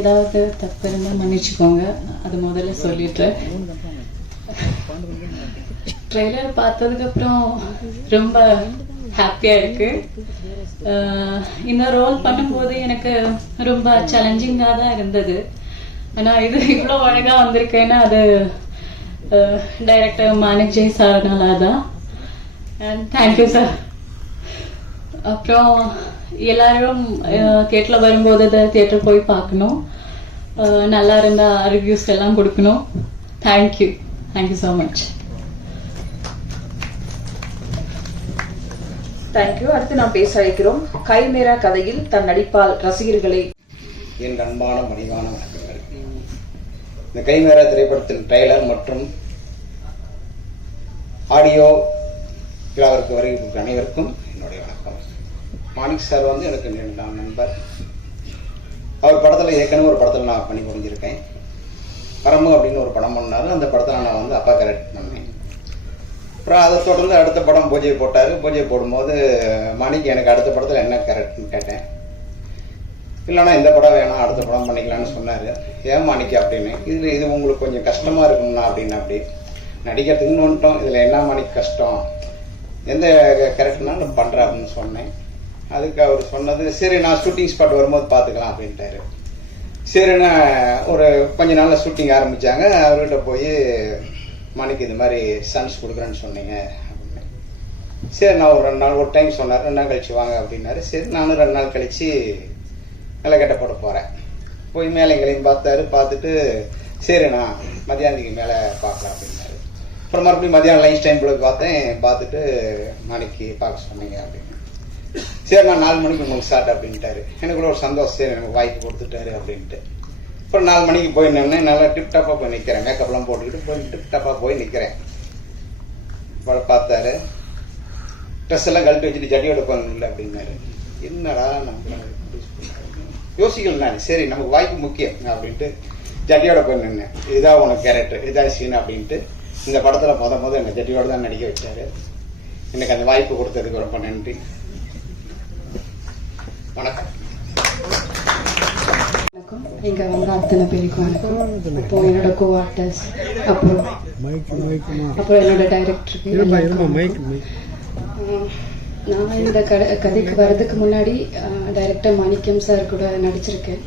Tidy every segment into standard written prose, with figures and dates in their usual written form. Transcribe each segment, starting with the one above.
ஏதாவது தப்பு இருந்தால் மன்னிச்சுக்கோங்க, அது முதல்ல சொல்லிடுறேன். ட்ரெய்லர் பார்த்ததுக்கப்புறம் ரொம்ப ஹாப்பியாக இருக்குது. இந்த ரோல் பண்ணும்போது எனக்கு ரொம்ப சேலஞ்சிங்காக தான் இருந்தது. ஆனால் இது இவ்வளோ அழகாக வந்திருக்கேன்னா அது டைரக்டர் மாணிக் ஜெய் சார்னால தான். And thank you sir. அப்புறம் எல்லாரும் தியேட்டரில் வரும்போது தியேட்டர் போய் பார்க்கணும். நல்லா இருந்தால் ரிவ்யூஸ் எல்லாம் கொடுக்கணும். Thank you so much. தேங்க்யூ. அடுத்து நாம் பேச அழைக்கிறோம். கைமேரா கதையில் தன் நடிப்பால் ரசிகர்களை. என் அன்பான மணிவான வணக்கங்கள். இந்த கைமேரா திரைப்படத்தின் ட்ரெய்லர் மற்றும் ஆடியோ விழாவிற்கு வருகிற அனைவருக்கும் என்னுடைய வணக்கம். மாணிக் சார் வந்து எனக்கு நண்பர். அவர் படத்தில் ஏற்கனவே ஒரு படத்தில் நான் பண்ணி முடிஞ்சிருக்கேன். பரம்பு அப்படின்னு ஒரு படம் பண்ணாரு. அந்த படத்தில் நான் வந்து அப்பா கேரக்டர் பண்ணேன். அப்புறம் அதை தொடர்ந்து அடுத்த படம் பூஜை போட்டார். பூஜை போடும்போது மாணிக் எனக்கு அடுத்த படத்தில் என்ன கேரக்டர்னு கேட்டேன். இல்லைன்னா இந்த படம் வேணாம், அடுத்த படம் பண்ணிக்கலான்னு சொன்னார். ஏன் மாணிக்க அப்படின்னு. இது உங்களுக்கு கொஞ்சம் கஷ்டமாக இருக்கும்னா அப்படின்னு. அப்படி நடிக்கிறதுக்குன்னு வந்துட்டோம், இதில் என்ன மாணிக் கஷ்டம், எந்த கேரக்டர்னாலும் நான் பண்ணுறேன் அப்படின்னு சொன்னேன். அதுக்கு அவர் சொன்னது, சரி நான் ஷூட்டிங் ஸ்பாட் வரும்போது பார்த்துக்கலாம் அப்படின்ட்டாரு. சரின்னு ஒரு கொஞ்ச நாளில் ஷூட்டிங் ஆரம்பித்தாங்க. அவர்கிட்ட போய் மாணிக்கு இது மாதிரி சன்ஸ் கொடுக்குறேன்னு சொன்னீங்க அப்படின்னு. சரி நான் ஒரு 2 நாள் ஒரு டைம் சொன்னார், 2 நாள் கழிச்சு வாங்க அப்படின்னாரு. சரி நானும் 2 நாள் கழிச்சு நிலக்கட்டை போட போகிறேன். போய் மேலே எங்களையும் பார்த்தாரு. பார்த்துட்டு சரி நான் மதியானத்துக்கு மேலே பார்க்கலாம் அப்படின்னாரு. அப்புறம் மறுபடியும் மதியானம் லஞ்ச் டைம் போல பார்த்தேன். பார்த்துட்டு மாணிக்கு பார்க்க சொன்னீங்க அப்படின்னு. சரி நான் 4 மணிக்கு உங்களுக்கு ஸ்டார்ட் அப்படின்ட்டாரு. எனக்கு கூட ஒரு சந்தோஷம், சரி எனக்கு வாய்ப்பு கொடுத்துட்டாரு அப்படின்ட்டு. அப்புறம் 4 மணிக்கு போய் நின்று நல்லா டிப்டாப்பாக போய் நிற்கிறேன். மேக்கப்லாம் போட்டுக்கிட்டு போய் டிப்டாப்பாக போய் நிற்கிறேன். பார்த்தாரு, ட்ரெஸ் எல்லாம் கழட்டி வச்சுட்டு ஜட்டியோட போகல அப்படின்னாரு. என்னடா நம்ம யோசிக்கல நான். சரி நமக்கு வாய்ப்பு முக்கியம் அப்படின்ட்டு ஜட்டியோட போய் நின்னேன். இதுதான் உனக்கு கேரக்டர், இதுதான் சீன் அப்படின்ட்டு. இந்த படத்தில் முத என்னை ஜட்டியோட தான் நடிக்க வச்சாரு. எனக்கு அந்த வாய்ப்பு கொடுத்ததுக்கு ரொம்ப நன்றி. வணக்கம். வணக்கம். இங்கே வந்து அத்தனை பேருக்கு வணக்கம். அப்போ என்னோட கோ ஆர்டிஸ்ட், அப்புறம் என்னோட டைரக்டருக்கு. நான் இந்த கதைக்கு வர்றதுக்கு முன்னாடி டைரக்டர் மாணிக்கம் சார் கூட நடிச்சிருக்கேன்.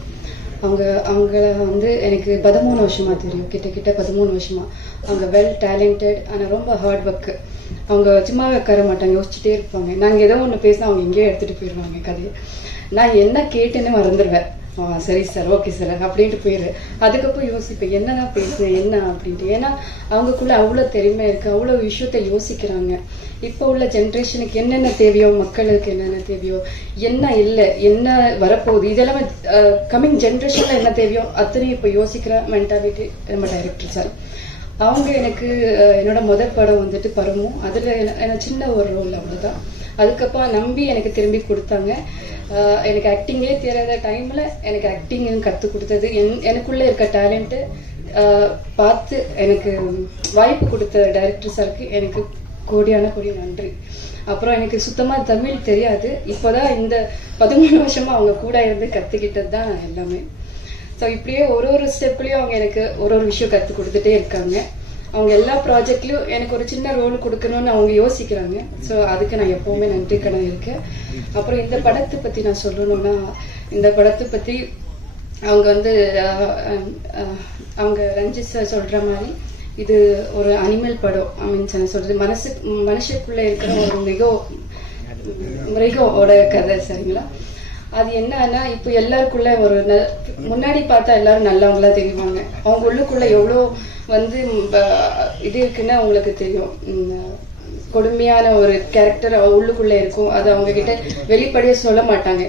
அவங்கள வந்து எனக்கு 13 வருஷமாக தெரியும், கிட்ட 13 வருஷமாக. அவங்க வெல் டேலண்டட், ஆனால் ரொம்ப ஹார்ட் ஒர்க்கு. அவங்க சும்மாவே உட்கார மாட்டாங்க, யோசிச்சுட்டே இருப்பாங்க. நாங்கள் ஏதோ ஒன்று பேசினா அவங்க எங்கேயோ எடுத்துகிட்டு போயிடுவாங்க கதையை. நான் என்ன கேட்டேன்னு மறந்துடுவேன். சரி சார், ஓகே சார் அப்படின்ட்டு போயிடு. அதுக்கப்புறம் யோசிப்பேன் என்னதான் பேசுனேன் என்ன அப்படின்ட்டு. ஏன்னா அவங்களுக்குள்ள அவ்வளோ திறமை இருக்குது, அவ்வளோ விஷயத்த யோசிக்கிறாங்க. இப்போ உள்ள ஜென்ரேஷனுக்கு என்னென்ன தேவையோ, மக்களுக்கு என்னென்ன தேவையோ, என்ன இல்லை, என்ன வரப்போகுது, இதெல்லாமே கம்மிங் ஜென்ரேஷனில் என்ன தேவையோ அத்தனையும் இப்போ யோசிக்கிற மென்டாலிட்டி நம்ம டைரக்டர் சார். அவங்க எனக்கு என்னோட முதல் படம் வந்துட்டு பரமும், அதில் எனக்கு சின்ன ஒரு ரோல் அவ்வளோதான். அதுக்கப்புறம் நம்பி எனக்கு திரும்பி கொடுத்தாங்க. எனக்கு ஆக்டிங்கே தெரியாத டைமில் எனக்கு ஆக்டிங் கற்றுக் கொடுத்தது, எனக்குள்ளே இருக்க டேலண்ட்டு பார்த்து எனக்கு வாய்ப்பு கொடுத்த டைரக்டர் சாருக்கு எனக்கு கோடியான கோடி நன்றி. அப்புறம் எனக்கு சுத்தமாக தமிழ் தெரியாது. இப்போதான் இந்த 13 வருஷமாக அவங்க கூட இருந்து கற்றுக்கிட்டது தான் எல்லாமே. ஸோ இப்படியே ஒரு ஸ்டெப்லேயும் அவங்க எனக்கு ஒரு விஷயம் கற்றுக் கொடுத்துட்டே இருக்காங்க. அவங்க எல்லா ப்ராஜெக்ட்லையும் எனக்கு ஒரு சின்ன ரோல் கொடுக்கணும்னு அவங்க யோசிக்கிறாங்க. ஸோ அதுக்கு நான் எப்போவுமே நன்றி கடன் இருக்கேன். அப்புறம் இந்த படத்தை பற்றி நான் சொல்லணும்னா, இந்த படத்தை பற்றி அவங்க வந்து அவங்க ரஞ்சித் சார் சொல்கிற மாதிரி இது ஒரு அனிமல் படம். மீன்ஸ் என்ன சொல்கிறது, மனுஷக்குள்ளே இருக்கிற ஒரு மிருகோட கதை. சரிங்களா? அது என்னன்னா, இப்போ எல்லாருக்குள்ள ஒரு முன்னாடி பார்த்தா எல்லாரும் நல்லவங்களா தெரியுவாங்க. அவங்க உள்ளுக்குள்ள எவ்வளோ வந்து இது இருக்குன்னு அவங்களுக்கு தெரியும். கொடுமையான ஒரு கேரக்டர் உள்ளுக்குள்ளே இருக்கும். அது அவங்க கிட்ட வெளிப்படையே சொல்ல மாட்டாங்க,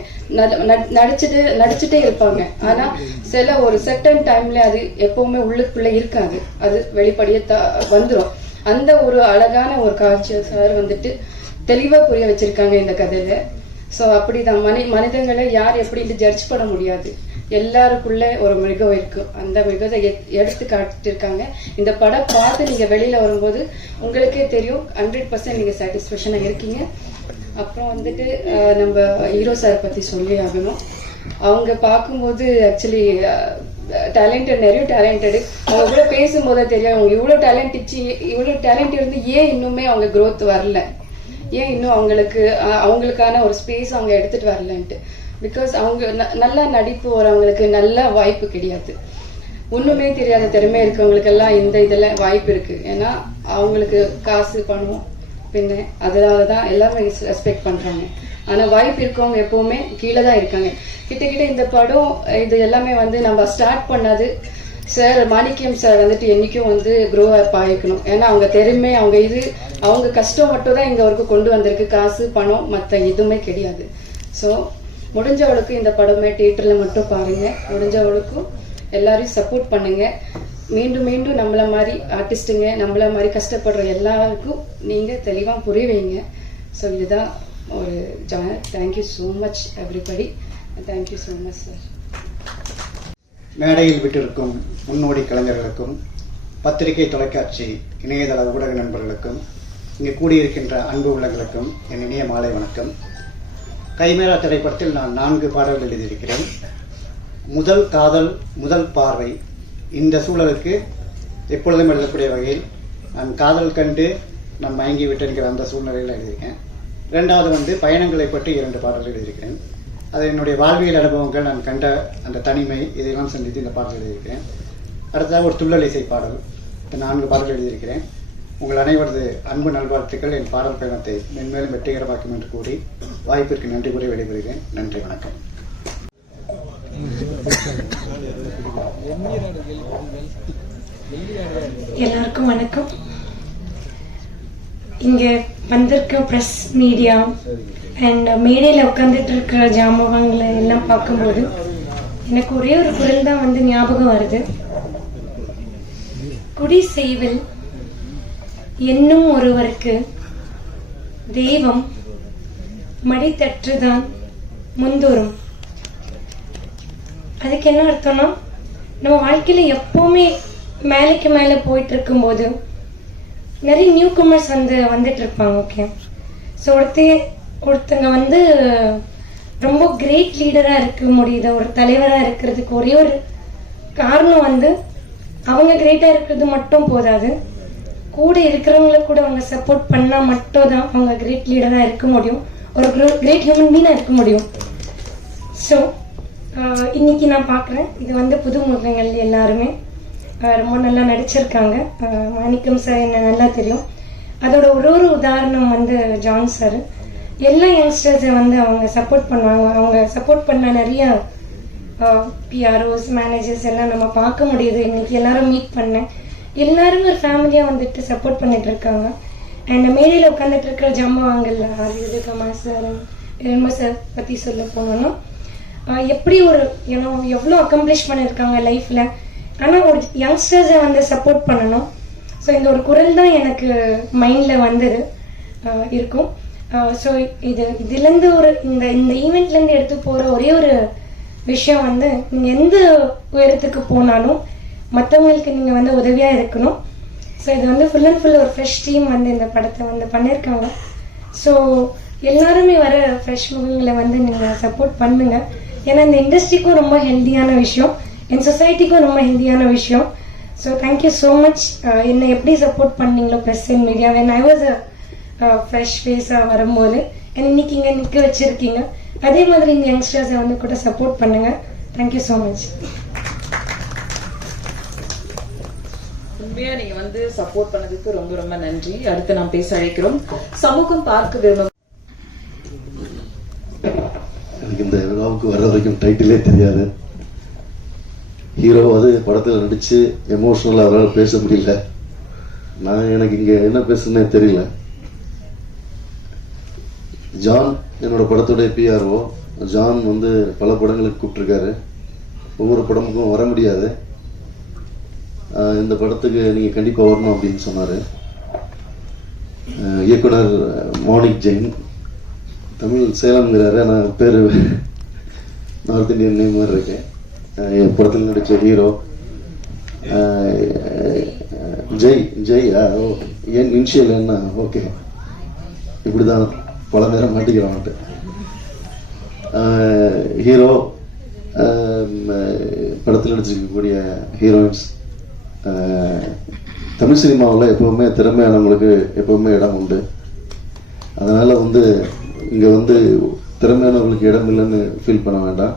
நடிச்சுட்டே இருப்பாங்க. ஆனா சில ஒரு செர்டன் டைம்ல அது எப்பவுமே உள்ளுக்குள்ள இருக்காது, அது வெளிப்படையே வந்துடும். அந்த ஒரு அழகான ஒரு காட்சியை சார் வந்துட்டு தெளிவா புரிய வச்சிருக்காங்க இந்த கதையில. ஸோ அப்படிதான் மனிதங்களை யார் எப்படின்ட்டு ஜட்ஜ் பண்ண முடியாது. எல்லாருக்குள்ள ஒரு மிருகம் இருக்கு, அந்த மிருகத்தை எடுத்து காட்டிருக்காங்க. இந்த படம் பார்த்து நீங்க வெளியில வரும்போது உங்களுக்கே தெரியும் 100% நீங்க சாட்டிஸ்ஃபேக்ஷனா இருக்கீங்க. அப்புறம் வந்துட்டு நம்ம ஹீரோ சார் பத்தி சொல்லி ஆகணும். அவங்க பார்க்கும்போது ஆக்சுவலி டேலண்டட், நிறைய டேலண்டடு. அவங்க கூட பேசும்போது தெரியும் அவங்க இவ்வளோ டேலண்ட் இருந்து ஏன் இன்னுமே அவங்க க்ரோத் வரல, ஏன் இன்னும் அவங்களுக்கான ஒரு ஸ்பேஸ் அவங்க எடுத்துட்டு வரலன்ட்டு. பிகாஸ் அவங்க நல்லா நடிப்பு வரவங்களுக்கு நல்ல வாய்ப்பு கிடையாது. ஒன்றுமே தெரியாத திறமை இருக்கவங்களுக்கெல்லாம் இதெல்லாம் வாய்ப்பு இருக்கு. ஏன்னா அவங்களுக்கு காசு பணம் பின்ன அதனால தான் எல்லாமே ரெஸ்பெக்ட் பண்றாங்க. ஆனால் வாய்ப்பு இருக்கவங்க எப்பவுமே கீழே தான் இருக்காங்க. கிட்ட இந்த படம் இது எல்லாமே நம்ம ஸ்டார்ட் பண்ணது சார் மாணிக்கம் சார் என்னைக்கும் க்ரோ அப் ஆகிக்கணும். ஏன்னா அவங்க திறமை அவங்க கஷ்டம் மட்டும் தான் இங்கே வரைக்கும் கொண்டு வந்திருக்கு. காசு பணம் மற்ற எதுவுமே கிடையாது. ஸோ முடிஞ்சவளுக்கு இந்த படமே தியேட்டரில் மட்டும் பாருங்க. முடிஞ்சவளுக்கும் எல்லாரையும் சப்போர்ட் பண்ணுங்க. மீண்டும் மீண்டும் நம்மள மாதிரி ஆர்டிஸ்ட்டுங்க, நம்மள மாதிரி கஷ்டப்படுற எல்லாருக்கும் நீங்கள் தெளிவாக புரிய வைங்க. ஸோ இதுதான் ஒரு thank you so much everybody. Thank you so much sir. மேடையில் விட்டிருக்கும் முன்னோடி கலைஞர்களுக்கும், பத்திரிகை தொலைக்காட்சி இணையதள ஊடக நண்பர்களுக்கும், இங்கே கூடியிருக்கின்ற அன்பு உள்ளங்களுக்கும் என் இனிய மாலை வணக்கம். கைமேரா திரைப்படத்தில் நான் 4 பாடல்கள் எழுதியிருக்கிறேன். முதல் காதல் முதல் பார்வை இந்த சூழலுக்கு எப்பொழுதும் எழுதக்கூடிய வகையில் நான் காதல் கண்டு நான் மயங்கி விட்டேங்கிற அந்த சூழ்நிலையில் எழுதியிருக்கேன். 2வது பயணங்களை பற்றி 2 பாடல்கள் எழுதியிருக்கிறேன். அது என்னுடைய வாழ்வியல் அனுபவங்கள், நான் கண்ட அந்த தனிமை, இதையெல்லாம் சந்தித்து இந்த பாடல் எழுதியிருக்கிறேன். அடுத்ததாக ஒரு துள்ளல் இசை பாடல். இந்த 4 பாடல்கள் எழுதியிருக்கிறேன். உங்கள் அனைவரது அன்பு நல்வாழ்த்துக்கள் என் பாடல் பயணத்தை மென்மேலும் வெற்றிகரமாக்கும் என்று கூறி வாய்ப்பிற்கு நன்றி கூறி விடைபெறுகிறேன். நன்றி, வணக்கம். எல்லாருக்கும் வணக்கம். இங்கே வந்திருக்க ப்ரெஸ் மீடியா அண்ட் மேடையில் உட்காந்துட்டு இருக்கிற ஜாமவங்களை எல்லாம் பார்க்கும்போது எனக்கு ஒரே ஒரு குரல் தான் ஞாபகம் வருது. குடி செய்வில் என்னும் ஒருவருக்கு தெய்வம் மடித்தற்றுதான் முந்தோறும். அதுக்கு என்ன அர்த்தம்னா, நம்ம வாழ்க்கையில எப்பவுமே மேலைக்கு மேலே போயிட்டு இருக்கும்போது நிறைய நியூ கமர்ஸ் வந்துட்டு இருப்பாங்க. ஓகே, ஸோ ஒருத்தங்க ரொம்ப கிரேட் லீடராக இருக்க முடியுது, ஒரு தலைவராக இருக்கிறதுக்கு ஒரே ஒரு காரணம் அவங்க கிரேட்டாக இருக்கிறது மட்டும் போதாது, கூட இருக்கிறவங்கள கூட அவங்க சப்போர்ட் பண்ணால் மட்டும் தான் அவங்க கிரேட் லீடராக இருக்க முடியும், ஒரு கிரேட் ஹியூமன் பீனாக இருக்க முடியும். ஸோ இன்னைக்கு நான் பார்க்குறேன், இது புது முகங்கள் எல்லாருமே ரொம்ப நல்லா நடிச்சிருக்காங்க. மாணிக்கம் சார் என்ன நல்லா தெரியும். அதோட ஒரு உதாரணம் ஜான் சார். எல்லா யங்ஸ்டர்ஸை அவங்க சப்போர்ட் பண்ணுவாங்க. அவங்க சப்போர்ட் பண்ண நிறைய பிஆர்ஓஸ் மேனேஜர்ஸ் எல்லாம் நம்ம பார்க்க முடியுது. இன்னைக்கு எல்லாரும் மீட் பண்ணேன். எல்லாரும் ஒரு ஃபேமிலியாக சப்போர்ட் பண்ணிட்டு இருக்காங்க. அண்ட் மேடையில் உட்காந்துட்டு இருக்கிற ஜாம்பவாங்கல் ஆதிகமா சார், இரண்மா சார் பற்றி சொல்ல போனோம்னா, எப்படி ஒரு எவ்வளோ அக்கம்ப்ளிஷ் பண்ணியிருக்காங்க லைஃப்பில். ஆனால் ஒரு யங்ஸ்டர்ஸை சப்போர்ட் பண்ணணும். ஸோ இந்த ஒரு குரல் தான் எனக்கு மைண்டில் இருக்கும். ஸோ இதுலேருந்து இந்த ஈவெண்ட்லேருந்து எடுத்து போகிற ஒரே ஒரு விஷயம் நீங்கள் எந்த உயரத்துக்கு போனாலும் மற்றவங்களுக்கு நீங்கள் உதவியாக இருக்கணும். ஸோ இது ஃபுல் அண்ட் ஃபுல் ஒரு ஃப்ரெஷ் டீம் இந்த படத்தை பண்ணியிருக்காங்க. ஸோ எல்லாருமே வர ஃப்ரெஷ் முகங்களை நீங்கள் சப்போர்ட் பண்ணுங்க. ஏன்னா இந்த இண்டஸ்ட்ரிக்கும் ரொம்ப ஹெல்த்தியான விஷயம், என் சொசைட்டிக்கும் ரொம்ப ஹெல்த்தியான விஷயம். So thank you so much. என்னை எப்படி சப்போர்ட் பண்ணீங்களோ press and media, when I was fresh ஃபேஸாக வரும்போது இன்னைக்கு இங்கே நிற்க வச்சுருக்கீங்க, அதே மாதிரி இந்த யங்ஸ்டர்ஸை கூட சப்போர்ட் பண்ணுங்க. Thank you so much. உண்மையா நீங்க சப்போர்ட் பண்ணதுக்கு ரொம்ப ரொம்ப நன்றி. அடுத்து நாம் பேச அழைக்கிறோம் சமூகம் பார்க்க விரும்பும். எனக்கு இந்த விழாவுக்கு வர்ற வரைக்கும் டைட்டிலே தெரியாது. ஹீரோ படத்தில் நடிச்சு எமோஷனலா அவரால் பேச முடியல. எனக்கு இங்க என்ன பேசுனே தெரியல. ஜான் என்னோட படத்துடைய பிஆர்ஓ. ஜான் பல படங்களுக்கு கூப்பிட்டுருக்காரு. ஒவ்வொரு படமுக்கும் வர முடியாது, இந்த படத்துக்கு நீங்க கண்டிப்பா வரணும் அப்படின்னு சொன்னாரு. இயக்குனர் மாணிக் ஜெயின், தமிழ் சேலம்ங்கிறாரு, நான் பேரு நார்த் இந்தியன் நேம் மாதிரி இருக்கேன். என் படத்தில் நடிச்ச ஹீரோ ஜெய் என் இன்ஷியல் என்ன, ஓகே, இப்படிதான் பல நேரம் மாட்டிக்கிறான்ட்டு. ஹீரோ படத்தில் நடிச்சிருக்கக்கூடிய ஹீரோயின்ஸ். தமிழ் சினிமாவில் எப்போவுமே திறமையானவங்களுக்கு எப்போவுமே இடம் உண்டு. அதனால் இங்கே திறமையானவங்களுக்கு இடம் இல்லைன்னு ஃபீல் பண்ண வேண்டாம்.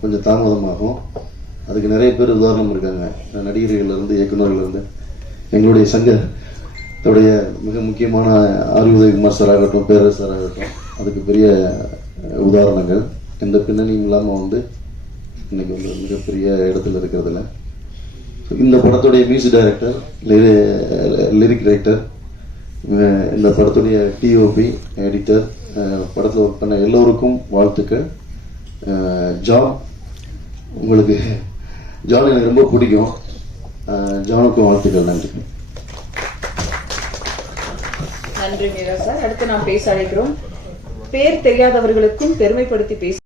கொஞ்சம் தாமதமாகும். அதுக்கு நிறைய பேர் உதாரணம் இருக்காங்க. நடிகர்கள்லேருந்து இயக்குநர்கள்லேருந்து எங்களுடைய சங்கத்துடைய மிக முக்கியமான ஆர் உதயகுமார் சார் ஆகட்டும், பேரரசு சார் ஆகட்டும், அதுக்கு பெரிய உதாரணங்கள். எந்த பின்னணியும் இல்லாமல் இன்னைக்கு மிகப்பெரிய இடத்துல இருக்கிறதுல. இந்த படத்துடைய மியூசிக் டைரக்டர், லிரிக் ரைட்டர், இந்த படத்துடைய டிஓபி, எடிட்டர், படத்தில் ஒர்க் பண்ண எல்லோருக்கும் வாழ்த்துக்கள். ஜான், உங்களுக்கு ஜான் எனக்கு ரொம்ப பிடிக்கும். ஜானுக்கும் வாழ்த்துக்கள். நன்றி. நன்றி மீரா சார். அடுத்து நாம் பேச அழைக்கிறோம். பேர் தெரியாதவர்களுக்கும் பெருமைப்படுத்தி பேச